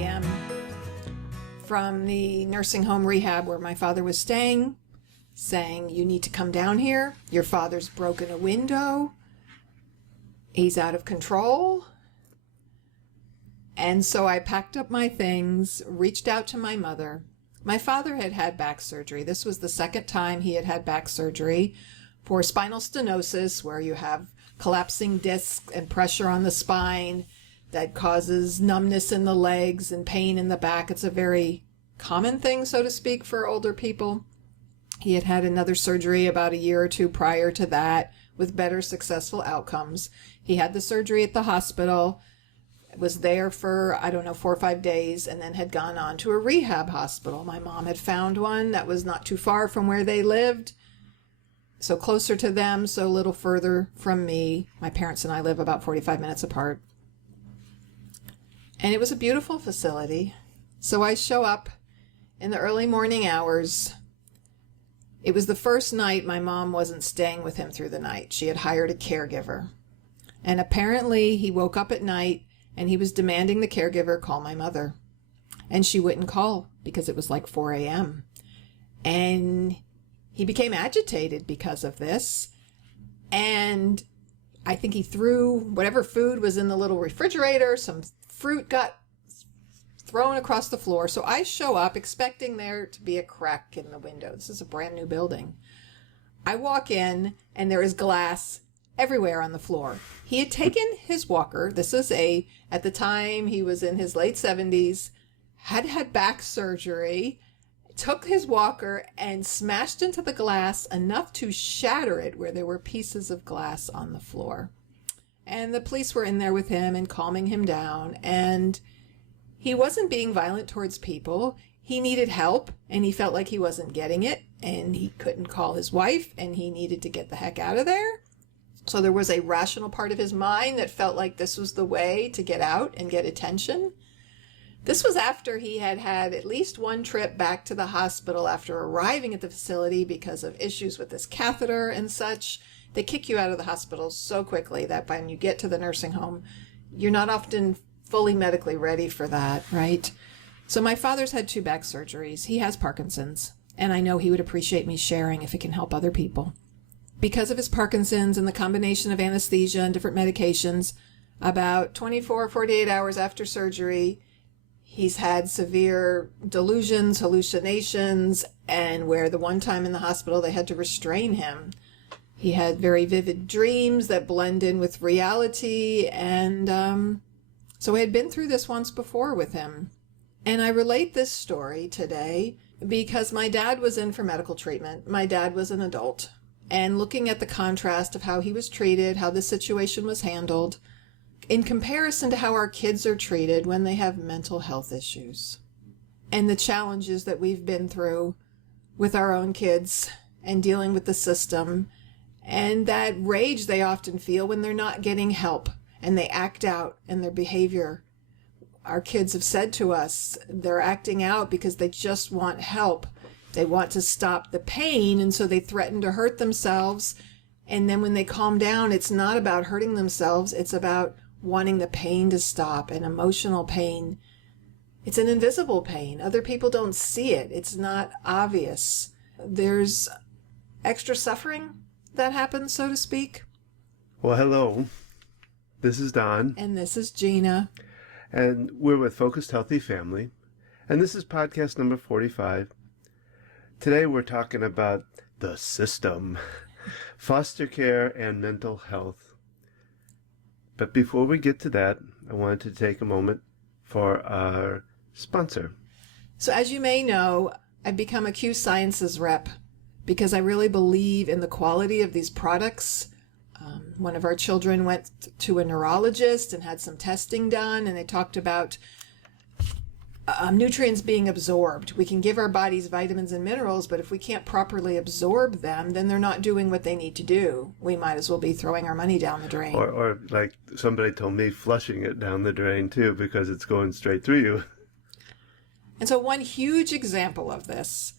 a.m. from the nursing home rehab where my father was staying, saying, "You need to come down here. Your father's broken a window. He's out of control." And so I packed up my things, reached out to my mother. My father had had back surgery. This was the second time he had had back surgery for spinal stenosis, where you have collapsing discs and pressure on the spine that causes numbness in the legs and pain in the back. It's a very common thing, so to speak, for older people. He had had another surgery about a year or two prior to that with better successful outcomes. He had the surgery at the hospital, was there for, 4 or 5 days, and then had gone on to a rehab hospital. My mom had found one that was not too far from where they lived, so closer to them, so a little further from me. My parents and I live about 45 minutes apart. And it was a beautiful facility. So I show up in the early morning hours. It was the first night my mom wasn't staying with him through the night. She had hired a caregiver. And apparently he woke up at night and he was demanding the caregiver call my mother. And she wouldn't call because it was like 4 a.m. And he became agitated because of this. And I think he threw whatever food was in the little refrigerator. Some fruit got thrown across the floor. So I show up expecting there to be a crack in the window. This is a brand new building. I walk in and there is glass everywhere on the floor. He had taken his walker. This is at the time he was in his late 70s, had had back surgery, took his walker and smashed into the glass enough to shatter it where there were pieces of glass on the floor. And the police were in there with him and calming him down. And he wasn't being violent towards people. He needed help and he felt like he wasn't getting it and he couldn't call his wife and he needed to get the heck out of there. So there was a rational part of his mind that felt like this was the way to get out and get attention. This was after he had had at least one trip back to the hospital after arriving at the facility because of issues with this catheter and such. They kick you out of the hospital so quickly that when you get to the nursing home, you're not often fully medically ready for that, right? So my father's had 2 back surgeries. He has Parkinson's, and I know he would appreciate me sharing if it can help other people. Because of his Parkinson's and the combination of anesthesia and different medications, about 24, 48 hours after surgery, he's had severe delusions, hallucinations, and where the one time in the hospital they had to restrain him. He had very vivid dreams that blend in with reality, and so I had been through this once before with him. And I relate this story today because my dad was in for medical treatment. My dad was an adult. And looking at the contrast of how he was treated, how the situation was handled, in comparison to how our kids are treated when they have mental health issues. And the challenges that we've been through with our own kids and dealing with the system. And that rage they often feel when they're not getting help and they act out in their behavior. Our kids have said to us they're acting out because they just want help. They want to stop the pain, and so they threaten to hurt themselves. And then when they calm down, it's not about hurting themselves. It's about wanting the pain to stop, and emotional pain. It's an invisible pain. Other people don't see it. It's not obvious. There's extra suffering that happens, so to speak. Well, hello. This is Don. And this is Gina. And we're with Focused Healthy Family. And this is podcast number 45. Today we're talking about the system, foster care and mental health. But before we get to that, I wanted to take a moment for our sponsor. So as you may know, I've become a Q Sciences rep because I really believe in the quality of these products. One of our children went to a neurologist and had some testing done, and they talked about nutrients being absorbed. We can give our bodies vitamins and minerals, but if we can't properly absorb them, then they're not doing what they need to do. We might as well be throwing our money down the drain. Or like somebody told me, flushing it down the drain too, because it's going straight through you. And so one huge example of this,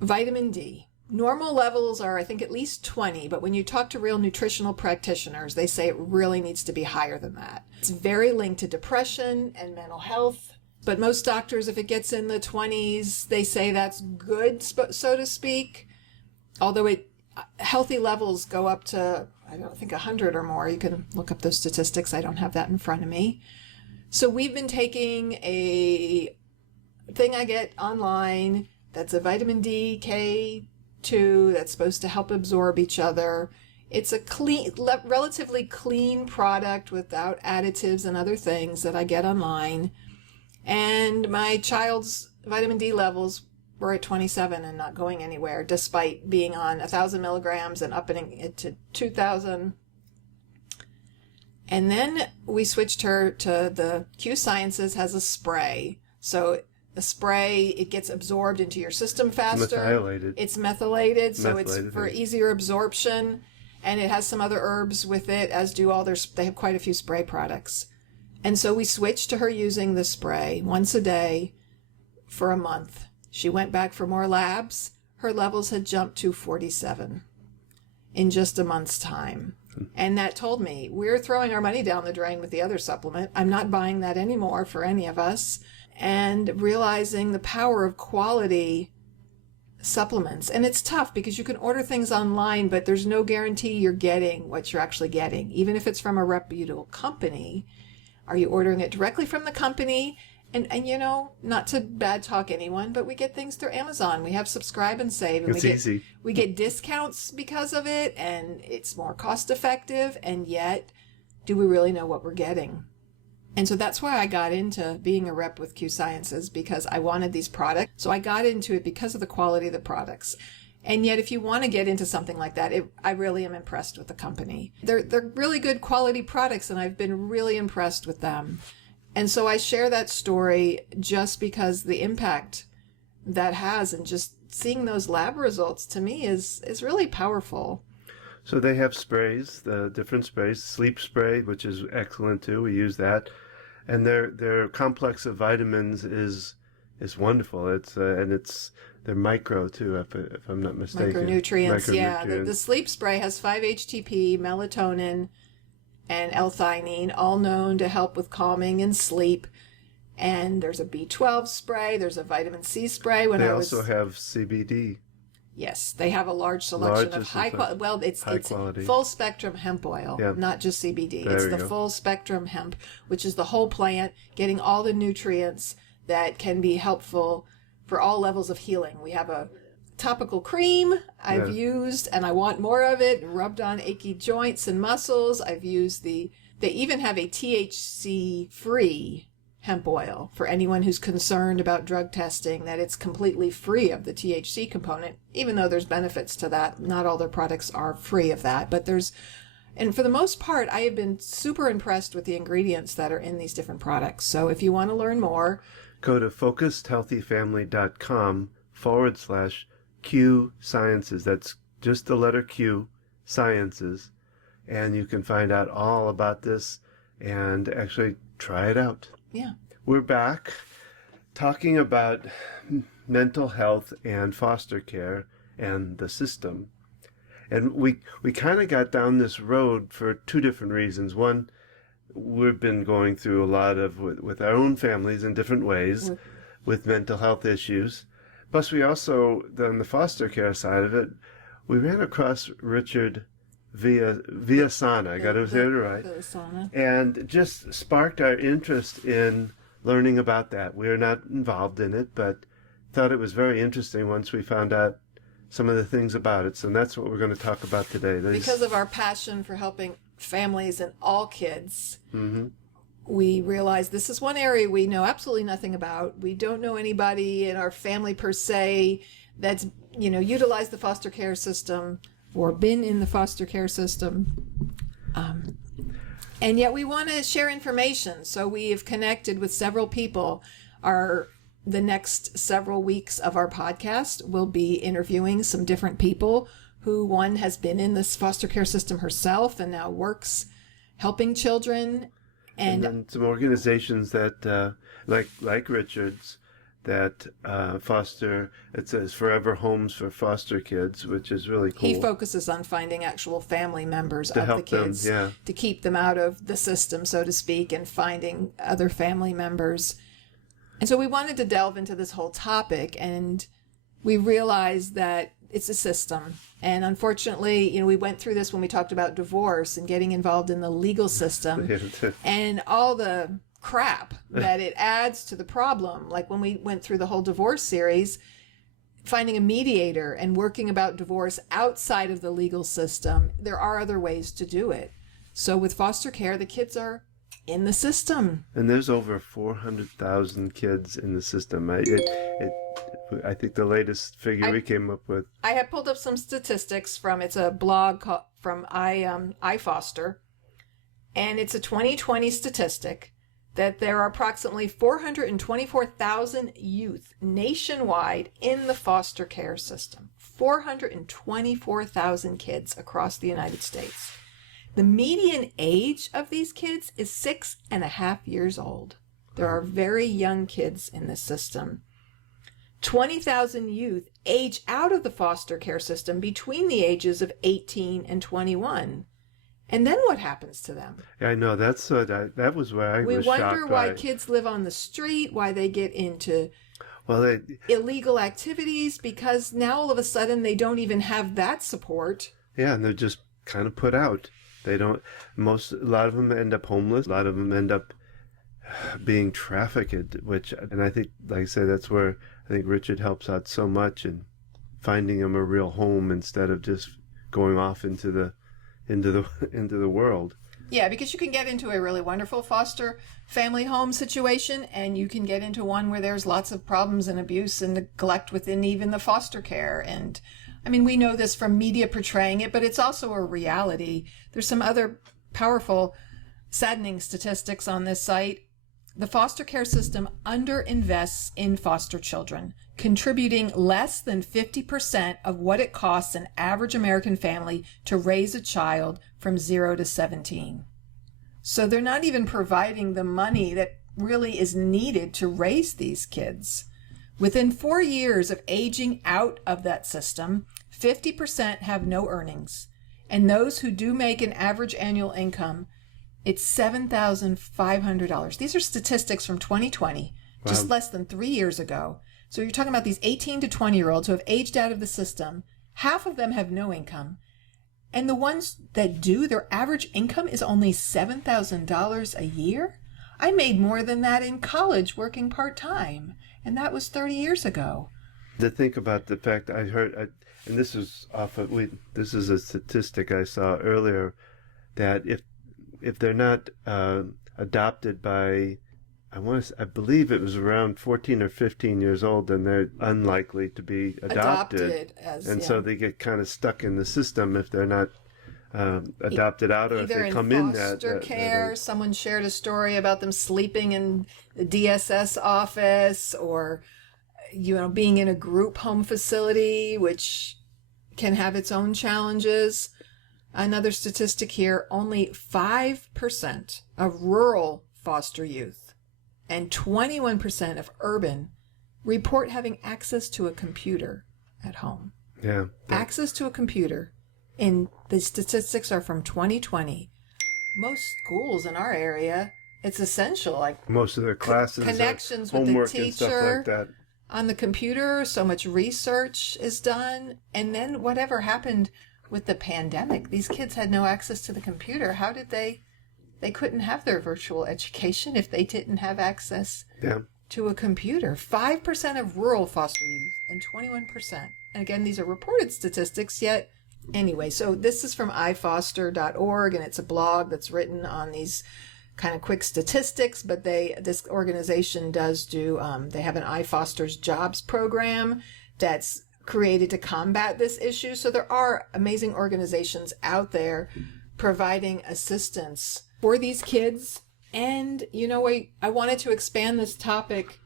vitamin D. Normal levels are, I think, at least 20, but when you talk to real nutritional practitioners, they say it really needs to be higher than that. It's very linked to depression and mental health But most doctors, if it gets in the 20s, they say that's good, so to speak. Although healthy levels go up to, I don't think 100 or more. You can look up those statistics. I don't have that in front of me. So we've been taking a thing I get online that's a vitamin D, K2 that's supposed to help absorb each other. It's a clean, relatively clean product without additives and other things that I get online. And my child's vitamin D levels were at 27 and not going anywhere, despite being on 1,000 milligrams and upping it to 2,000. And then we switched her to the Q Sciences has a spray. So the spray, it gets absorbed into your system faster. Methylated. It's methylated, so it's for easier absorption. And it has some other herbs with it, as do all they have quite a few spray products. And so we switched to her using the spray once a day for a month. She went back for more labs. Her levels had jumped to 47 in just a month's time. And that told me, we're throwing our money down the drain with the other supplement. I'm not buying that anymore for any of us. And realizing the power of quality supplements. And it's tough because you can order things online, but there's no guarantee you're getting what you're actually getting. Even if it's from a reputable company, are you ordering it directly from the company? And you know, not to bad talk anyone, but we get things through Amazon. We have subscribe and save. And it's easy. We get discounts because of it, and it's more cost effective. And yet, do we really know what we're getting? And so that's why I got into being a rep with Q Sciences, because I wanted these products. So I got into it because of the quality of the products. And yet, if you want to get into something like that, I really am impressed with the company. They're really good quality products, and I've been really impressed with them. And so I share that story just because the impact that has, and just seeing those lab results to me is really powerful. So they have sprays, the different sprays, sleep spray, which is excellent too. We use that, and their complex of vitamins is wonderful. They're micro too, if I'm not mistaken. Micronutrients. Yeah. The sleep spray has 5-HTP, melatonin, and L-theanine, all known to help with calming and sleep. And there's a B12 spray. There's a vitamin C spray. They also have CBD. Yes, they have a large selection of high quality. Well, it's full spectrum hemp oil, not just CBD. It's the full spectrum hemp, which is the whole plant, getting all the nutrients that can be helpful for all levels of healing. We have a topical cream I've used, and I want more of it, rubbed on achy joints and muscles. I've used they even have a THC-free hemp oil for anyone who's concerned about drug testing, that it's completely free of the THC component, even though there's benefits to that. Not all their products are free of that, but and for the most part, I have been super impressed with the ingredients that are in these different products. So if you want to learn more, go to focusedhealthyfamily.com/Q Sciences. That's just the letter Q, Sciences. And you can find out all about this and actually try it out. Yeah. We're back talking about mental health and foster care and the system. And we kind of got down this road for two different reasons. One, we've been going through a lot of, with our own families in different ways, with mental health issues. Plus, we also, on the foster care side of it, we ran across Richard Villasanna. I got to say it right. And just sparked our interest in learning about that. We are not involved in it, but thought it was very interesting once we found out some of the things about it. So that's what we're going to talk about today. Because of our passion for helping families and all kids, we realize this is one area we know absolutely nothing about. We don't know anybody in our family per se that's, utilized the foster care system or been in the foster care system. And yet we want to share information. So we have connected with several people. The next several weeks of our podcast will be interviewing some different people who, one has been in this foster care system herself and now works helping children. And then some organizations that, like Richard's, that foster, it says Forever Homes for Foster Kids, which is really cool. He focuses on finding actual family members of the kids to keep them out of the system, so to speak, and finding other family members. And so we wanted to delve into this whole topic, and we realized that it's a system. And unfortunately, we went through this when we talked about divorce and getting involved in the legal system and all the crap that it adds to the problem. Like when we went through the whole divorce series, finding a mediator and working about divorce outside of the legal system, there are other ways to do it. So with foster care, the kids are in the system. And there's over 400,000 kids in the system. I think the latest figure we came up with. I have pulled up some statistics from, it's a blog from I Foster, and it's a 2020 statistic that there are approximately 424,000 youth nationwide in the foster care system. 424,000 kids across the United States. The median age of these kids is 6.5 years old. There are very young kids in this system. 20,000 youth age out of the foster care system between the ages of 18 and 21. And then what happens to them? Yeah, I know. That was where I was shocked. We wonder why kids live on the street, why they get into illegal activities, because now all of a sudden they don't even have that support. Yeah, and they're just kind of put out. A lot of them end up homeless. A lot of them end up being trafficked, and I think, like I say, that's where I think Richard helps out so much in finding them a real home instead of just going off into the world. Yeah, because you can get into a really wonderful foster family home situation, and you can get into one where there's lots of problems and abuse and neglect within even the foster care. And I mean, we know this from media portraying it, but it's also a reality. There's some other powerful, saddening statistics on this site. The foster care system underinvests in foster children, contributing less than 50% of what it costs an average American family to raise a child from 0 to 17. So they're not even providing the money that really is needed to raise these kids. Within 4 years of aging out of that system, 50% have no earnings. And those who do make an average annual income, it's $7,500. These are statistics from 2020, just less than 3 years ago. So you're talking about these 18 to 20-year-olds who have aged out of the system. Half of them have no income. And the ones that do, their average income is only $7,000 a year. I made more than that in college working part-time, and that was 30 years ago. To think about the fact I heard, and this is this is a statistic I saw earlier, that if they're not adopted by, I believe it was around 14 or 15 years old, then they're unlikely to be adopted. So they get kind of stuck in the system if they're not adopted out, or if they come in foster care. Someone shared a story about them sleeping in the DSS office, or being in a group home facility, which can have its own challenges. Another statistic here, only 5% of rural foster youth and 21% of urban report having access to a computer at home. Yeah. Access to a computer. And the statistics are from 2020. Most schools in our area, it's essential. Like most of their classes, connections with the teacher like that. On the computer. So much research is done. And then whatever happened with the pandemic, these kids had no access to the computer. How did they couldn't have their virtual education if they didn't have access to a computer. 5% of rural foster youth and 21%. And again, these are reported statistics, yet anyway. So this is from ifoster.org, and it's a blog that's written on these kind of quick statistics, but this organization does do, they have an iFoster's Jobs program that's created to combat this issue. So there are amazing organizations out there providing assistance for these kids. And, I wanted to expand this topic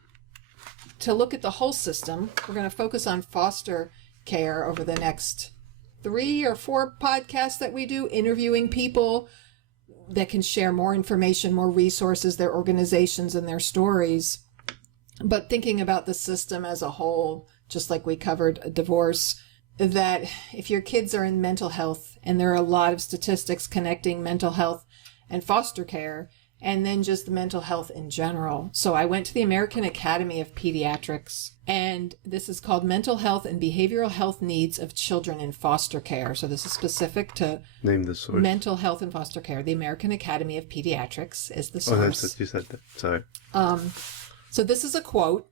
to look at the whole system. We're going to focus on foster care over the next 3 or 4 podcasts that we do, interviewing people that can share more information, more resources, their organizations and their stories. But thinking about the system as a whole, just like we covered a divorce, that if your kids are in mental health, and there are a lot of statistics connecting mental health and foster care, and then just mental health in general. So I went to the American Academy of Pediatrics, and this is called Mental Health and Behavioral Health Needs of Children in Foster Care. So this is specific to Name the source. mental health and foster care. The American Academy of Pediatrics is the source. Oh, that's what you said. Sorry. So this is a quote.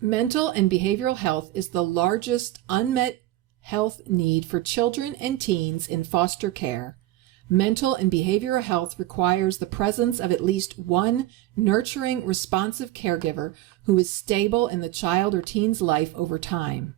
Mental and behavioral health is the largest unmet health need for children and teens in foster care. Mental and behavioral health requires the presence of at least one nurturing, responsive caregiver who is stable in the child or teen's life over time.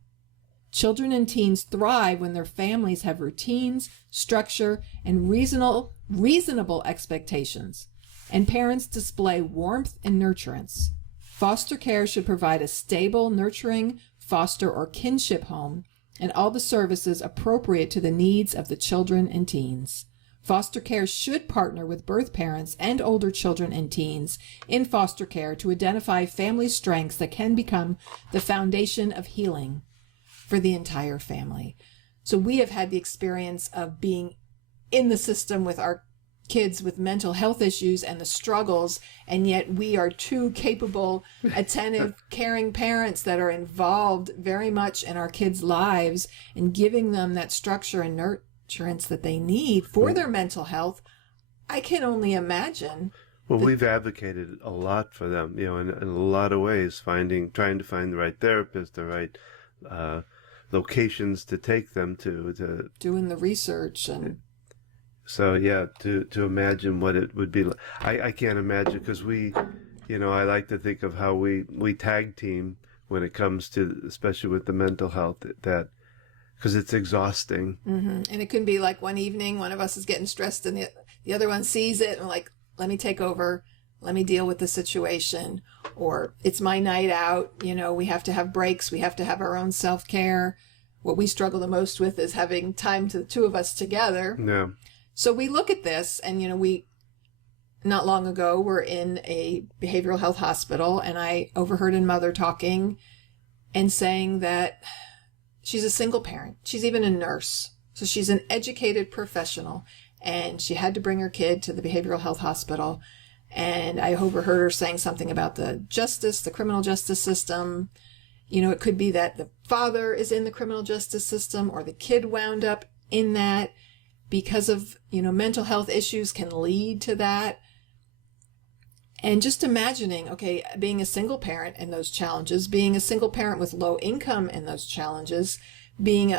Children and teens thrive when their families have routines, structure, and reasonable expectations, and parents display warmth and nurturance. Foster care should provide a stable, nurturing foster or kinship home and all the services appropriate to the needs of the children and teens. Foster care should partner with birth parents and older children and teens in foster care to identify family strengths that can become the foundation of healing for the entire family. So we have had the experience of being in the system with our kids with mental health issues and the struggles, and yet we are two capable, attentive, caring parents that are involved very much in our kids' lives and giving them that structure and nurturance that they need for their mental health. I can only imagine. Well, we've advocated a lot for them, in a lot of ways, trying to find the right therapist, the right locations to take them to doing the research and. So yeah, to imagine what it would be like. I can't imagine, because I like to think of how we tag team when it comes to, especially with the mental health, that because it's exhausting. Mm-hmm. And it can be like one evening, one of us is getting stressed and the other one sees it and like, let me take over, let me deal with the situation. Or it's my night out, we have to have breaks, we have to have our own self-care. What we struggle the most with is having time to the two of us together. Yeah. So we look at this and, we not long ago were in a behavioral health hospital, and I overheard a mother talking and saying that she's a single parent. She's even a nurse. So she's an educated professional, and she had to bring her kid to the behavioral health hospital. And I overheard her saying something about the criminal justice system. It could be that the father is in the criminal justice system or the kid wound up in that because of, mental health issues can lead to that. And just imagining, okay, being a single parent and those challenges, being a single parent with low income and those challenges, being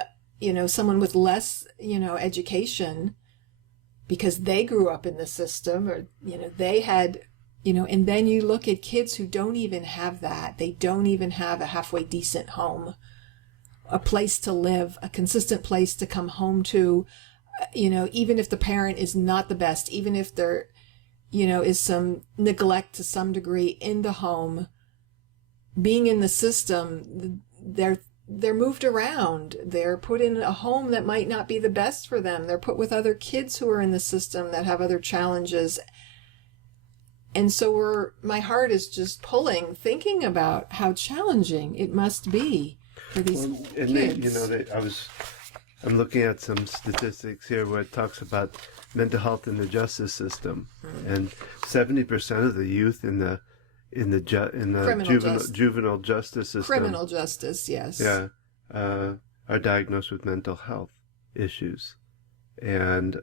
someone with less, education because they grew up in the system or, they had, and then you look at kids who don't even have that. They don't even have a halfway decent home, a place to live, a consistent place to come home to, even if the parent is not the best, even if there, is some neglect to some degree in the home, being in the system, they're moved around. They're put in a home that might not be the best for them. They're put with other kids who are in the system that have other challenges. And so my heart is just pulling, thinking about how challenging it must be for these kids. I'm looking at some statistics here where it talks about mental health in the justice system, and 70% of the youth in the juvenile justice system, criminal justice, yes, are diagnosed with mental health issues. And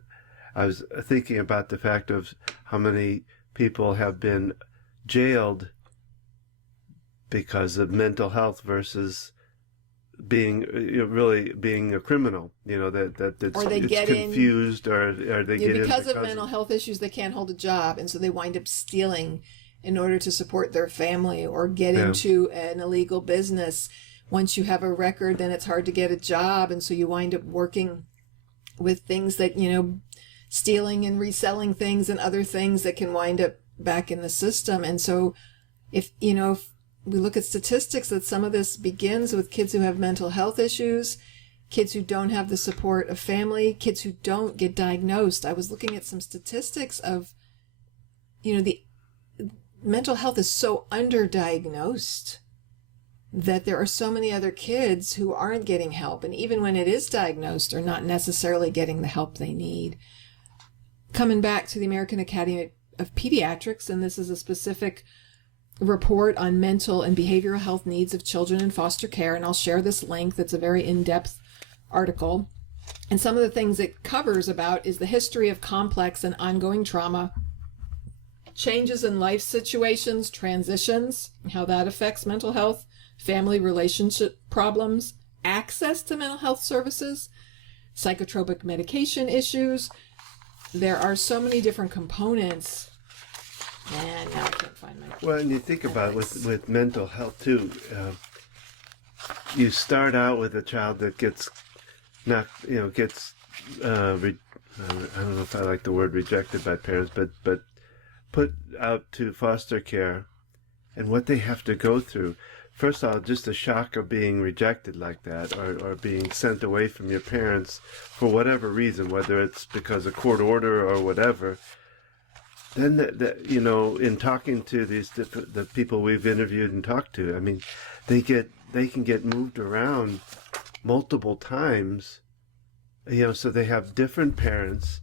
I was thinking about the fact of how many people have been jailed because of mental health versus being a criminal, that's or they get confused, or they get in because of mental health issues. They can't hold a job, and so they wind up stealing in order to support their family, or get into an illegal business. Once you have a record, then it's hard to get a job, and so you wind up working with things that stealing and reselling things and other things that can wind up back in the system. And so if we look at statistics, that some of this begins with kids who have mental health issues, kids who don't have the support of family, kids who don't get diagnosed. I was looking at some statistics of, the mental health is so underdiagnosed that there are so many other kids who aren't getting help. And even when it is diagnosed, are not necessarily getting the help they need. Coming back to the American Academy of Pediatrics, and this is a specific report on mental and behavioral health needs of children in foster care. And I'll share this link. That's a very in-depth article. And some of the things it covers about is the history of complex and ongoing trauma, changes in life situations, transitions, how that affects mental health, family relationship problems, access to mental health services, psychotropic medication issues. There are so many different components. And now I can't find my... Well, and you think about it with mental health too. You start out with a child that gets not, gets, I don't know if I like the word rejected by parents, but put out to foster care, and what they have to go through. First of all, just the shock of being rejected like that, or being sent away from your parents for whatever reason, whether it's because of court order or whatever. Then, in talking to the people we've interviewed and talked to, I mean, they can get moved around multiple times, so they have different parents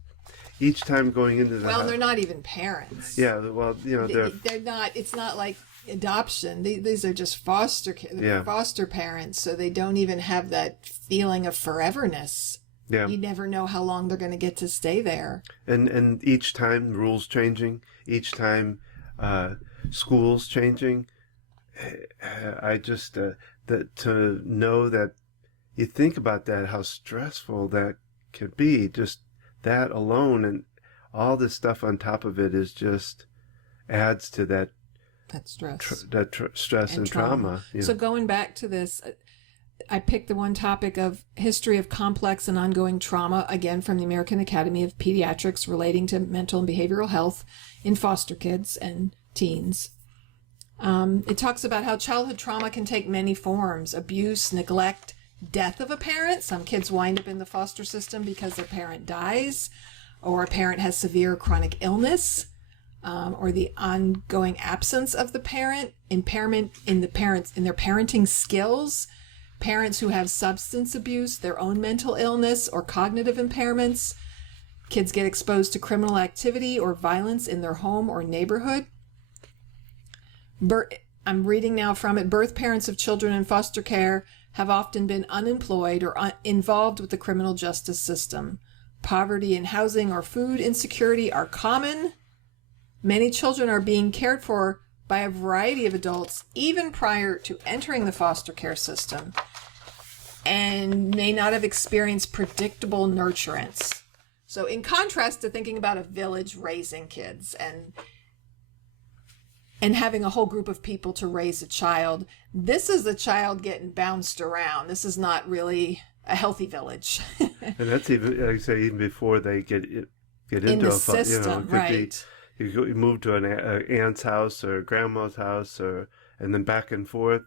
each time going into the Well, they're not even parents. Yeah, well, they're not. It's not like adoption. These are just foster parents, so they don't even have that feeling of foreverness. Yeah. You never know how long they're going to get to stay there. And each time rules changing, each time schools changing. I just that to know that you think about that, how stressful that could be, just that alone, and all this stuff on top of it is just adds to that stress, stress and trauma. Yeah. So going back to this, I picked the one topic of history of complex and ongoing trauma, again from the American Academy of Pediatrics, relating to mental and behavioral health in foster kids and teens. It talks about how childhood trauma can take many forms: abuse, neglect, death of a parent. Some kids wind up in the foster system because their parent dies, or a parent has severe chronic illness, or the ongoing absence of the parent, impairment in their parenting skills, parents who have substance abuse, their own mental illness or cognitive impairments. Kids get exposed to criminal activity or violence in their home or neighborhood. I'm reading now from it. Birth parents of children in foster care have often been unemployed or involved with the criminal justice system. Poverty in housing or food insecurity are common. Many children are being cared for by a variety of adults even prior to entering the foster care system, and may not have experienced predictable nurturance. So in contrast to thinking about a village raising kids and having a whole group of people to raise a child, this is a child getting bounced around. This is not really a healthy village. And that's even, like I say, even before they get into in the a system, right? You move to an aunt's house or grandma's house, and then back and forth.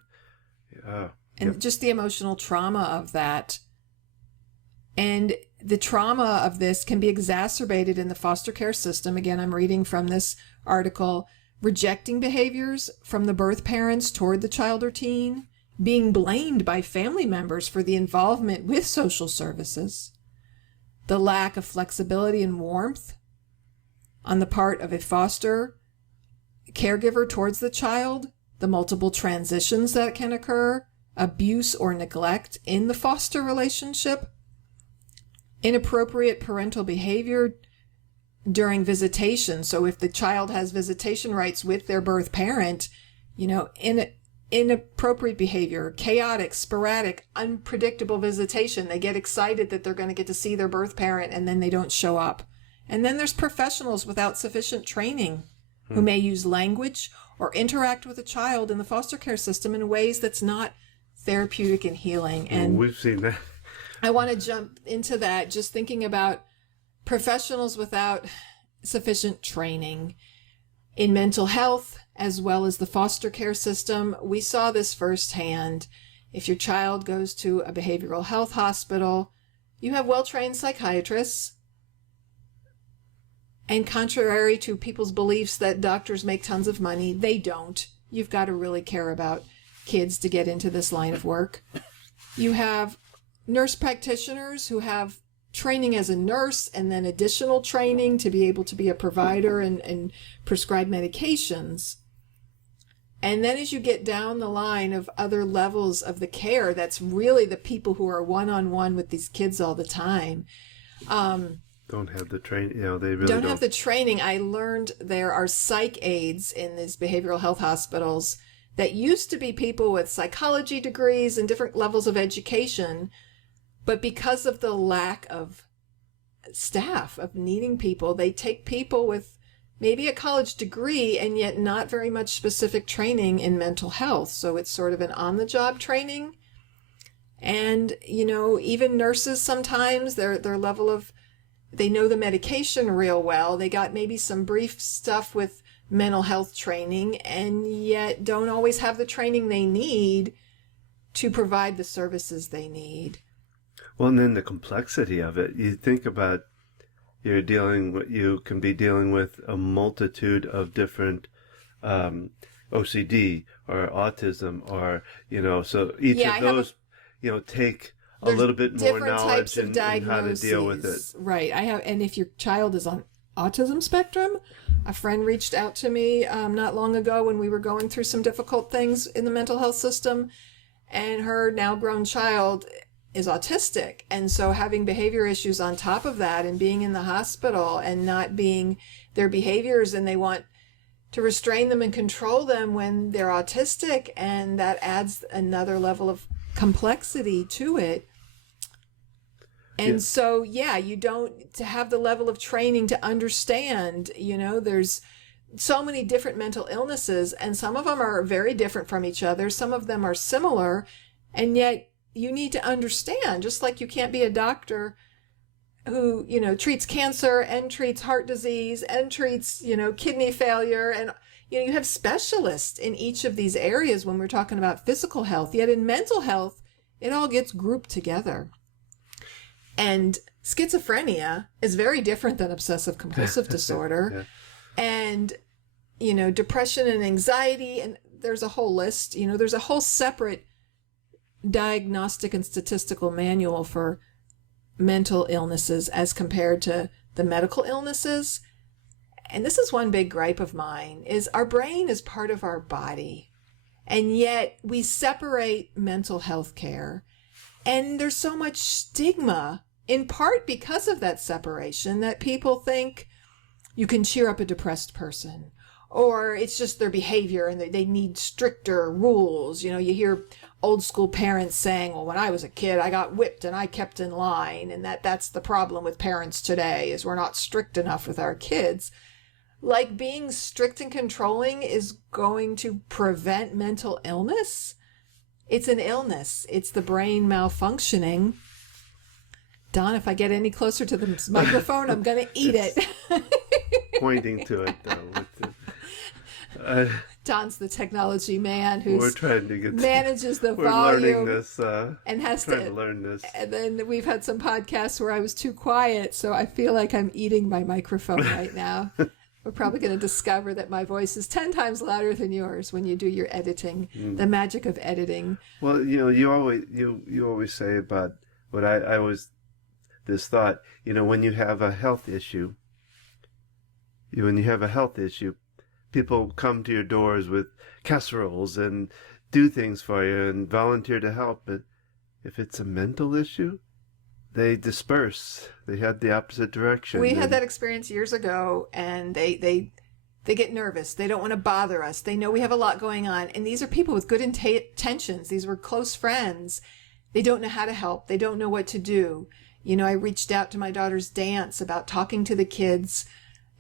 And just the emotional trauma of that. And the trauma of this can be exacerbated in the foster care system. Again, I'm reading from this article. Rejecting behaviors from the birth parents toward the child or teen, being blamed by family members for the involvement with social services, the lack of flexibility and warmth on the part of a foster caregiver towards the child, the multiple transitions that can occur, abuse or neglect in the foster relationship, inappropriate parental behavior during visitation. So if the child has visitation rights with their birth parent, inappropriate behavior, chaotic, sporadic, unpredictable visitation. They get excited that they're going to get to see their birth parent, and then they don't show up. And then there's professionals without sufficient training who may use language or interact with a child in the foster care system in ways that's not therapeutic and healing. And we've seen that. I want to jump into that, just thinking about professionals without sufficient training in mental health, as well as the foster care system. We saw this firsthand. If your child goes to a behavioral health hospital, you have well-trained psychiatrists. And contrary to people's beliefs that doctors make tons of money, they don't. You've got to really care about kids to get into this line of work. You have nurse practitioners who have training as a nurse and then additional training to be able to be a provider and prescribe medications. And then as you get down the line of other levels of the care, that's really the people who are one-on-one with these kids all the time. Don't have the training, they really don't have the training. I learned there are psych aides in these behavioral health hospitals that used to be people with psychology degrees and different levels of education. But because of the lack of staff, of needing people, they take people with maybe a college degree and yet not very much specific training in mental health. So it's sort of an on-the-job training. And, even nurses sometimes, their level of, they know the medication real well. They got maybe some brief stuff with mental health training and yet don't always have the training they need to provide the services they need. Well, and then the complexity of it. You think about you can be dealing with a multitude of different OCD or autism or, so each of those, take a little bit more knowledge and how to deal with it. Right. And if your child is on autism spectrum, a friend reached out to me not long ago when we were going through some difficult things in the mental health system, and her now grown child is autistic. And so having behavior issues on top of that and being in the hospital and not being their behaviors, and they want to restrain them and control them when they're autistic, and that adds another level of complexity to it. And so, you don't to have the level of training to understand, there's so many different mental illnesses, and some of them are very different from each other. Some of them are similar, and yet you need to understand, just like you can't be a doctor who, treats cancer and treats heart disease and treats, kidney failure. And, you have specialists in each of these areas when we're talking about physical health. Yet in mental health, it all gets grouped together. And schizophrenia is very different than obsessive compulsive disorder. And, depression and anxiety, and there's a whole list, there's a whole separate diagnostic and statistical manual for mental illnesses as compared to the medical illnesses. And this is one big gripe of mine, is our brain is part of our body. And yet we separate mental health care. And there's so much stigma, in part because of that separation, that people think you can cheer up a depressed person, or it's just their behavior and they need stricter rules. You hear old school parents saying, well, when I was a kid, I got whipped and I kept in line. And that's the problem with parents today, is we're not strict enough with our kids. Like being strict and controlling is going to prevent mental illness. It's an illness. It's the brain malfunctioning. Don, if I get any closer to the microphone, I'm going to eat it. Pointing to it, though. Don's the technology man who manages the we're volume. Learning this, and has to learn this. And then we've had some podcasts where I was too quiet, so I feel like I'm eating my microphone right now. We're probably going to discover that my voice is 10 times louder than yours when you do your editing. The magic of editing. Well, you always say about what I always this thought. When you have a health issue, people come to your doors with casseroles and do things for you and volunteer to help. But if it's a mental issue, they disperse. They head the opposite direction. We had that experience years ago, and they get nervous. They don't want to bother us. They know we have a lot going on. And these are people with good intentions. These were close friends. They don't know how to help. They don't know what to do. I reached out to my daughter's dance about talking to the kids,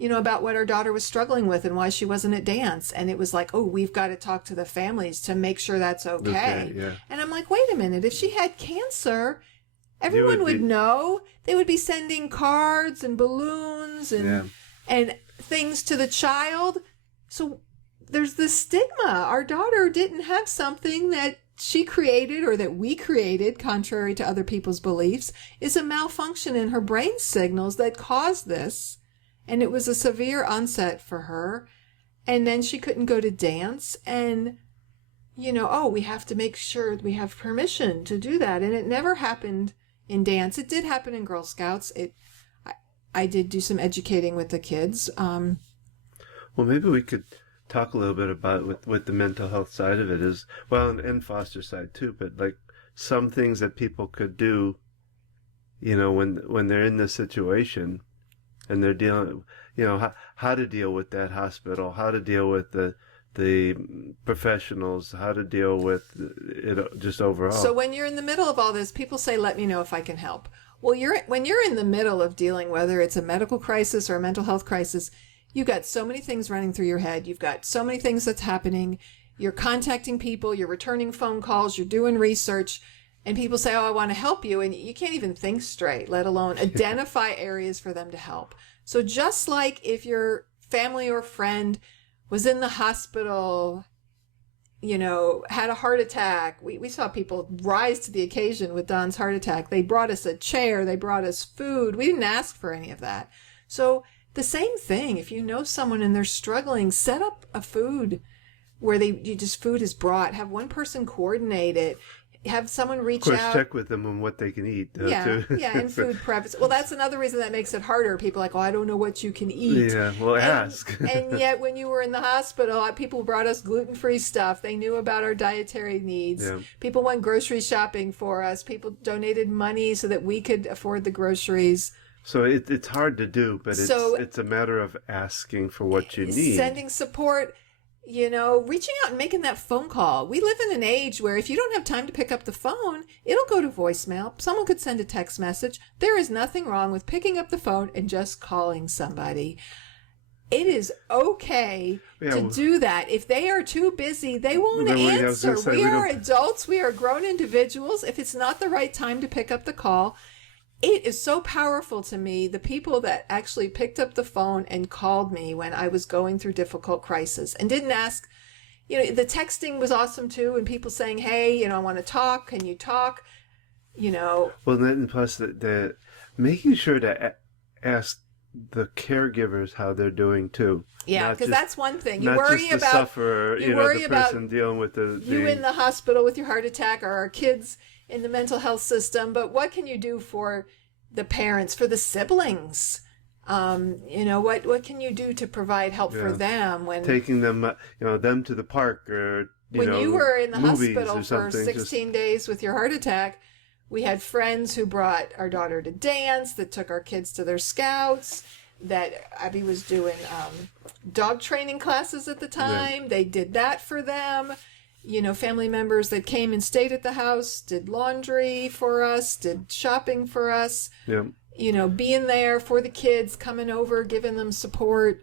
about what our daughter was struggling with and why she wasn't at dance. And it was like, oh, we've got to talk to the families to make sure that's okay. Yeah. And I'm like, wait a minute. If she had cancer, everyone would know. They would be sending cards and balloons and things to the child. So there's this stigma. Our daughter didn't have something that she created or that we created, contrary to other people's beliefs, is a malfunction in her brain signals that caused this. And it was a severe onset for her. And then she couldn't go to dance. And, we have to make sure we have permission to do that. And it never happened in dance. It did happen in Girl Scouts. I did do some educating with the kids. Well, maybe we could talk a little bit about with the mental health side of it as well, and foster side too, but like some things that people could do, when they're in this situation and they're dealing, how to deal with that hospital, how to deal with the professionals, how to deal with it just overall. So when you're in the middle of all this, people say, let me know if I can help. Well, when you're in the middle of dealing, whether it's a medical crisis or a mental health crisis, you've got so many things running through your head. You've got so many things that's happening. You're contacting people, you're returning phone calls, you're doing research, and people say, oh, I want to help you. And you can't even think straight, let alone identify areas for them to help. So just like if your family or friend was in the hospital, had a heart attack. We saw people rise to the occasion with Don's heart attack. They brought us a chair. They brought us food. We didn't ask for any of that. So the same thing, if you know someone and they're struggling, set up a food where food is brought. Have one person coordinate it. Have someone reach out. Of course, check with them on what they can eat. Too. And food prep. Well, that's another reason that makes it harder. People are like, oh, I don't know what you can eat. Yeah, well, ask. And yet when you were in the hospital, people brought us gluten-free stuff. They knew about our dietary needs. Yeah. People went grocery shopping for us. People donated money so that we could afford the groceries. So it's hard to do, but it's a matter of asking for what you need. Sending support. Reaching out and making that phone call. We live in an age where if you don't have time to pick up the phone, it'll go to voicemail. Someone could send a text message. There is nothing wrong with picking up the phone and just calling somebody. It is okay to do that. If they are too busy, they won't answer. We are adults. We are grown individuals. If it's not the right time to pick up the call, it is so powerful to me, the people that actually picked up the phone and called me when I was going through difficult crisis and didn't ask. The texting was awesome too, and people saying, hey, I want to talk. Can you talk? Well, then plus the making sure to ask the caregivers how they're doing too. Yeah, because that's one thing. You not worry just the about sufferer, you worry the about person dealing with you in the hospital with your heart attack, or our kids in the mental health system. But what can you do for the parents, for the siblings? What can you do to provide help for them when taking them, them to the park, or when you were in the hospital for something, 16 days with your heart attack? We had friends who brought our daughter to dance, that took our kids to their scouts, that Abby was doing dog training classes at the time. Yeah. They did that for them. Family members that came and stayed at the house, did laundry for us, did shopping for us. Yeah. Being there for the kids, coming over, giving them support.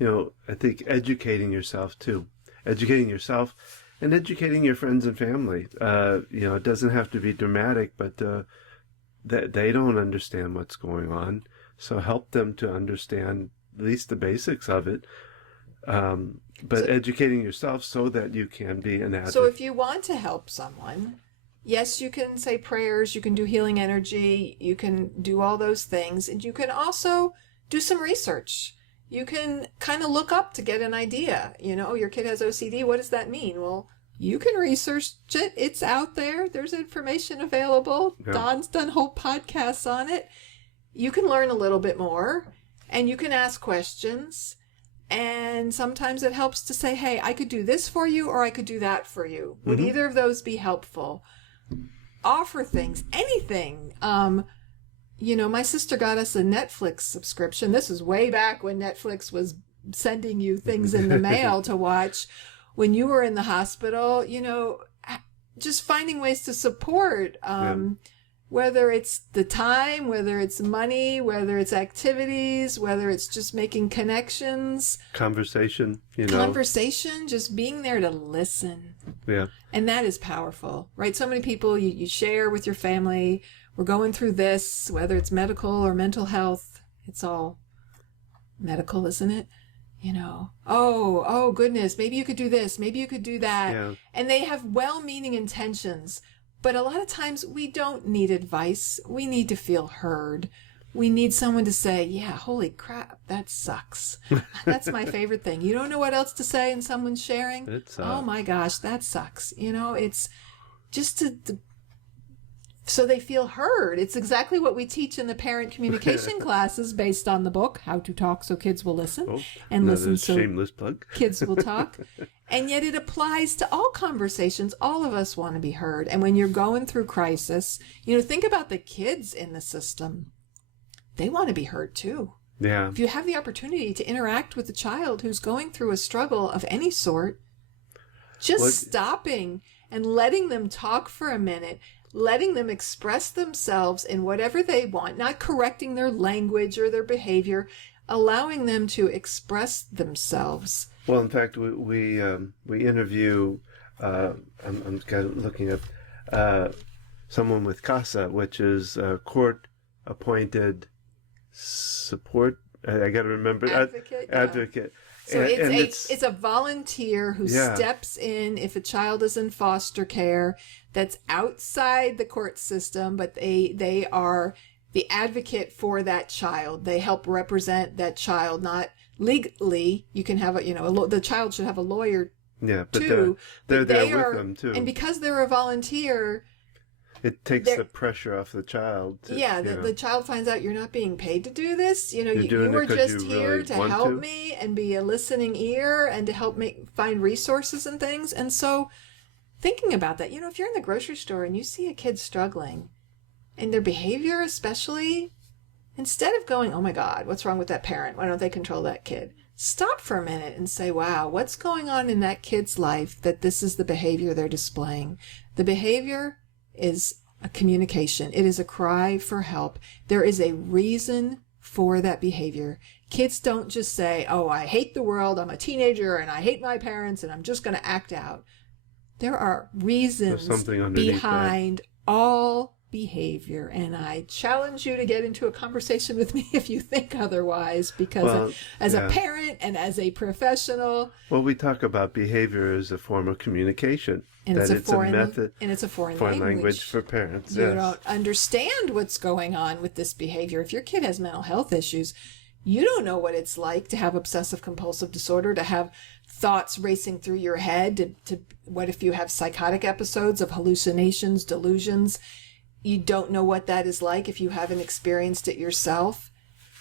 I think educating yourself too. Educating yourself and educating your friends and family. It doesn't have to be dramatic, but they don't understand what's going on. So help them to understand at least the basics of it. But educating yourself so that you can be an advocate. So if you want to help someone, yes, you can say prayers, you can do healing energy, you can do all those things, and you can also do some research. You can kind of look up to get an idea. Your kid has OCD. What does that mean? Well, you can research it. It's out there. There's information available. Yeah. Don's done whole podcasts on it. You can learn a little bit more, and you can ask questions. And sometimes it helps to say, hey, I could do this for you, or I could do that for you. Would either of those be helpful? Offer things, anything. My sister got us a Netflix subscription. This was way back when Netflix was sending you things in the mail to watch when you were in the hospital. Just finding ways to support. Whether it's the time, whether it's money, whether it's activities, whether it's just making connections. Conversation, Conversation, just being there to listen. Yeah. And that is powerful, right? So many people you share with your family, we're going through this, whether it's medical or mental health. It's all medical, isn't it? Oh goodness, maybe you could do this, maybe you could do that. Yeah. And they have well-meaning intentions. But a lot of times we don't need advice. We need to feel heard. We need someone to say, yeah, holy crap, that sucks. That's my favorite thing. You don't know what else to say and someone's sharing? Oh my gosh, that sucks. It's just to so they feel heard. It's exactly what we teach in the parent communication classes based on the book, How to Talk So Kids Will Listen, and listen so shameless plug. Kids will talk. And yet it applies to all conversations. All of us want to be heard. And when you're going through crisis, think about the kids in the system. They want to be heard too. Yeah. If you have the opportunity to interact with a child who's going through a struggle of any sort, just stopping and letting them talk for a minute, letting them express themselves in whatever they want, not correcting their language or their behavior, allowing them to express themselves. Well, in fact, we interview, I'm kind of looking at someone with CASA, which is court-appointed support, I got to remember, advocate. So it's a volunteer who steps in if a child is in foster care that's outside the court system, but they are the advocate for that child. They help represent that child, not legally. You can have the child should have a lawyer but too. They're there with them too. And because they're a volunteer, it takes the pressure off the child. The child finds out you're not being paid to do this. You were just here really to help me and be a listening ear and to help find resources and things. And so thinking about that, if you're in the grocery store and you see a kid struggling and their behavior especially, instead of going, oh my God, what's wrong with that parent? Why don't they control that kid? Stop for a minute and say, wow, what's going on in that kid's life that this is the behavior they're displaying? The behavior is a communication. It is a cry for help. There is a reason for that behavior. Kids don't just say, oh, I hate the world, I'm a teenager, and I hate my parents, and I'm just going to act out. There are reasons behind all behavior, and I challenge you to get into a conversation with me if you think otherwise, because as a parent and as a professional... Well, we talk about behavior as a form of communication. And it's a method. And it's a foreign language for parents. You don't understand what's going on with this behavior. If your kid has mental health issues, you don't know what it's like to have obsessive compulsive disorder, to have thoughts racing through your head, to what if you have psychotic episodes of hallucinations, delusions. You don't know what that is like if you haven't experienced it yourself.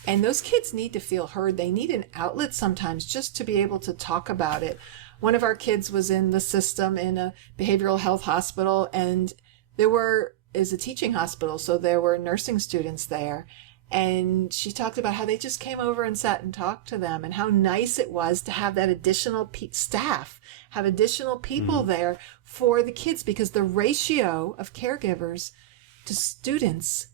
And those kids need to feel heard. They need an outlet sometimes just to be able to talk about it. One of our kids was in the system in a behavioral health hospital, and is a teaching hospital, so there were nursing students there. And she talked about how they just came over and sat and talked to them, and how nice it was to have that additional staff, have additional people there for the kids, because the ratio of caregivers to students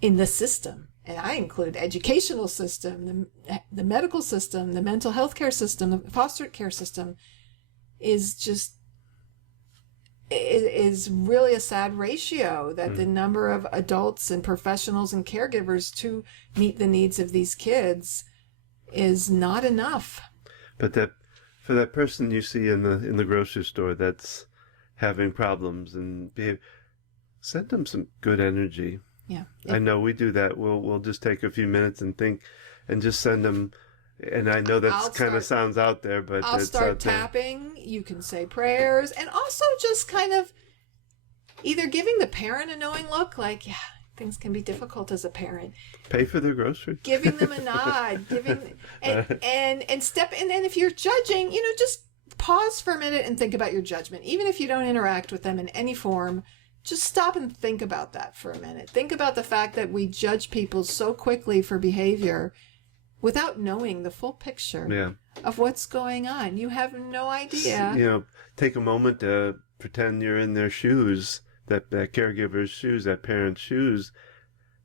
in the system, and I include educational system, the medical system, the mental health care system, the foster care system, is really a sad ratio, that the number of adults and professionals and caregivers to meet the needs of these kids is not enough. But for that person you see in the grocery store that's having problems and send them some good energy. Yeah. I know we do that. We'll just take a few minutes and think and just send them. And I know that kind of sounds out there, but I'll start tapping. You can say prayers, and also just kind of either giving the parent a knowing look, like, yeah, things can be difficult as a parent. Pay for their groceries. Giving them a nod, and step. And then if you're judging, just pause for a minute and think about your judgment. Even if you don't interact with them in any form, just stop and think about that for a minute. Think about the fact that we judge people so quickly for behavior without knowing the full picture of what's going on. You have no idea. Take a moment to pretend you're in their shoes, that caregiver's shoes, that parent's shoes,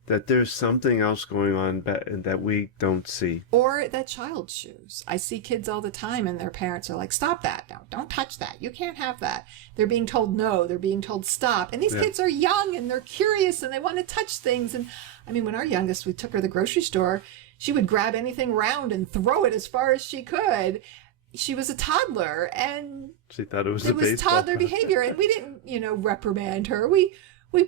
that there's something else going on that we don't see. Or that child's shoes. I see kids all the time and their parents are like, stop that. No, don't touch that. You can't have that. They're being told no. They're being told stop. And these kids are young and they're curious and they want to touch things. And I mean, when our youngest, we took her to the grocery store, she would grab anything round and throw it as far as she could. She was a toddler and she thought it was toddler behavior. And we didn't, reprimand her. We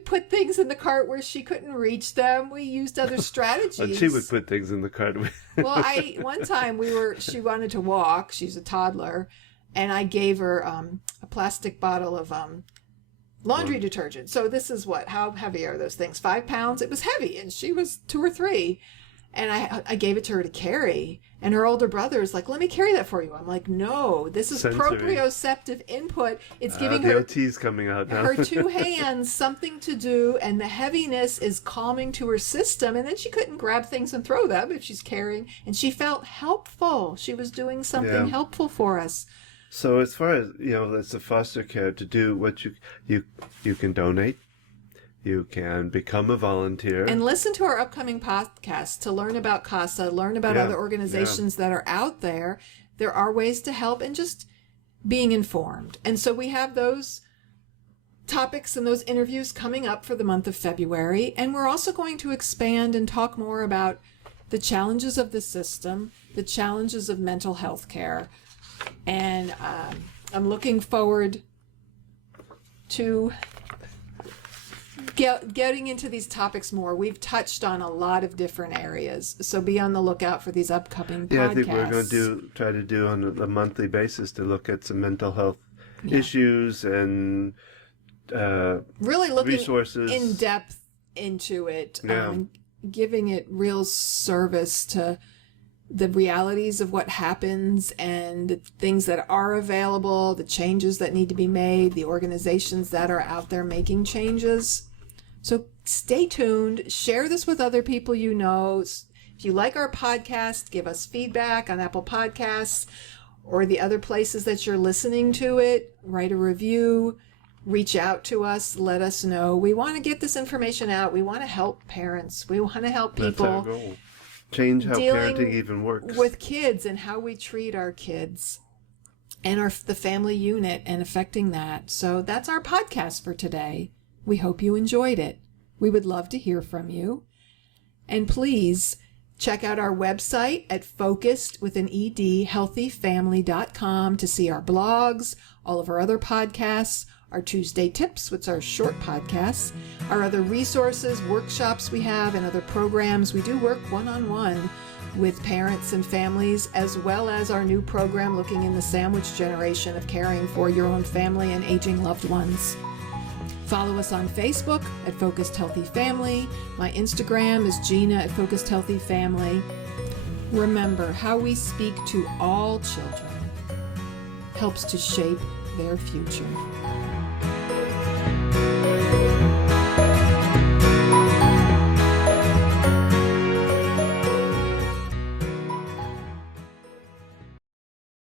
put things in the cart where she couldn't reach them. We used other strategies. And she would put things in the cart. Well, one time she wanted to walk. She's a toddler. And I gave her a plastic bottle of laundry detergent. So this is how heavy are those things? 5 pounds? It was heavy, and she was 2 or 3. And I gave it to her to carry. And her older brother is like, let me carry that for you. I'm like, no, this is Sensory. proprioceptive input. It's giving the her OT's coming out now. her 2 hands something to do, and the heaviness is calming to her system. And then she couldn't grab things and throw them if she's carrying. And she felt helpful. She was doing something helpful for us. So as far as, it's a foster care to do what you can donate. You can become a volunteer. And listen to our upcoming podcast to learn about CASA, learn about other organizations that are out there. There are ways to help, and just being informed. And so we have those topics and those interviews coming up for the month of February. And we're also going to expand and talk more about the challenges of the system, the challenges of mental health care. And I'm looking forward to getting into these topics more. We've touched on a lot of different areas, so be on the lookout for these upcoming podcasts. Yeah, I think we're going to try to do on a monthly basis to look at some mental health issues and really looking resources in depth into it, giving it real service to the realities of what happens and the things that are available, the changes that need to be made, the organizations that are out there making changes. So stay tuned. Share this with other people you know. If you like our podcast, give us feedback on Apple Podcasts or the other places that you're listening to it. Write a review. Reach out to us. Let us know. We want to get this information out. We want to help parents. We want to help people. That's our goal. Change how parenting even works. With kids and how we treat our kids and the family unit and affecting that. So that's our podcast for today. We hope you enjoyed it. We would love to hear from you. And please check out our website at focusedhealthyfamily.com to see our blogs, all of our other podcasts, our Tuesday tips, which are short podcasts, our other resources, workshops we have, and other programs. We do work one-on-one with parents and families, as well as our new program looking in the sandwich generation of caring for your own family and aging loved ones. Follow us on Facebook at Focused Healthy Family. My Instagram is Gina at Focused Healthy Family. Remember, how we speak to all children helps to shape their future.